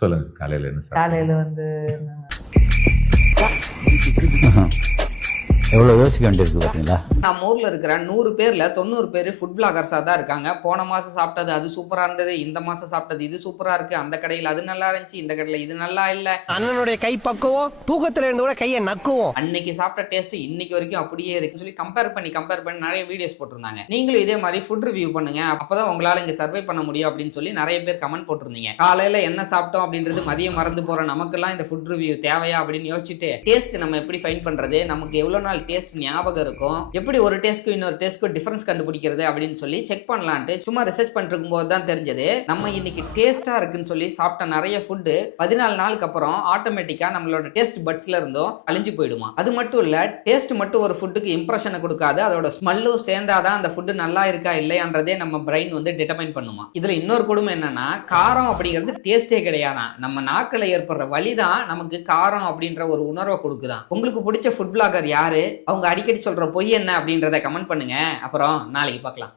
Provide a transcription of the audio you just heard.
சொல்லுங்க, காலையில என்ன சாப்பிட்டீங்க? காலையில் வந்து எவ்வளோ யோசிக்க வேண்டியிருக்கு பார்த்தீங்களா? நம்ம ஊர்ல இருக்கிற 100 பேர்ல 90 பேர் ஃபுட் பிளாகர்ஸா தான் இருக்காங்க. போன மாசம் சாப்பிட்டது அது சூப்பரா இருந்தது, இந்த மாசம் சாப்பிட்டது இது சூப்பரா இருக்கு, அந்த கடையில் அது நல்லா இருந்துச்சு, இந்த கடையில் இது நல்லா இல்ல. அண்ணனுடைய கை பக்குவோம், தூக்கத்துல இருந்து கூட கையை நக்குவோம். அன்னைக்கு சாப்பிட்ட டேஸ்ட் இன்னைக்கு வரைக்கும் அப்படியே இருக்குன்னு சொல்லி கம்பேர் பண்ணி நிறைய வீடியோஸ் போட்டிருந்தாங்க. நீங்களும் இதே மாதிரி ஃபுட் ரிவ்யூ பண்ணுங்க, அப்பதான் உங்களால இங்க சர்வை பண்ண முடியும் அப்படின்னு சொல்லி நிறைய பேர் கமெண்ட் போட்டிருந்தீங்க. காலையில என்ன சாப்பிட்டோம் அப்படின்றது மதியம் மறந்து போற நமக்கெல்லாம் இந்த ஃபுட் ரிவ்யூ தேவையா அப்படின்னு யோசிச்சுட்டு டேஸ்ட் நம்ம எப்படி ஃபைண்ட் பண்றது, நமக்கு எவ்வளவு நாள் டேஸ்ட் ஞாபகம் இருக்கும், எப்படி ஒரு டேஸ்ட்க்கு இன்னொரு டேஸ்ட்க்கு டிஃபரன்ஸ் கண்டுபிடிக்கிறது அப்படின்னு சொல்லி செக் பண்ணலான்ட்டு சும்மா ரிசர்ச் பண்ணிட்டு இருக்கும்போது தான் தெரிஞ்சது, நம்ம இன்னைக்கு டேஸ்டா இருக்குன்னு சொல்லி சாப்பிட்ட நிறைய ஃபுட் 14 நாளுக்கு அப்புறம் ஆட்டோமேட்டிக்கா நம்மளோட டேஸ்ட் பட்ஸ்ல இருந்தும் அழிஞ்சு போயிடுமா. அது மட்டும் இல்ல, டேஸ்ட் மட்டும் ஒரு ஃபுட்டுக்கு இம்ப்ரெஷனை கொடுக்காது, அதோட ஸ்மெல்லும் சேர்ந்தாதான் அந்த ஃபுட் நல்லா இருக்கா இல்லையான்றதே நம்ம பிரெயின் வந்து டிட்டர்மைன் பண்ணுமா. இதுல இன்னொரு கொடுமை என்னன்னா, காரம் அப்படிங்கிறது டேஸ்டே கிடையாதா, நம்ம நாக்கில் ஏற்படுற வலிதான் நமக்கு காரம் அப்படின்ற ஒரு உணர்வை கொடுக்குதான். உங்களுக்கு பிடிச்ச ஃபுட் பிளாகர் யாரு, அவங்க அடிக்கடி சொல்ற பொய் என்ன அப்படின்றத கமெண்ட் பண்ணுங்க. அப்புறம் நாளைக்கு பார்க்கலாம்.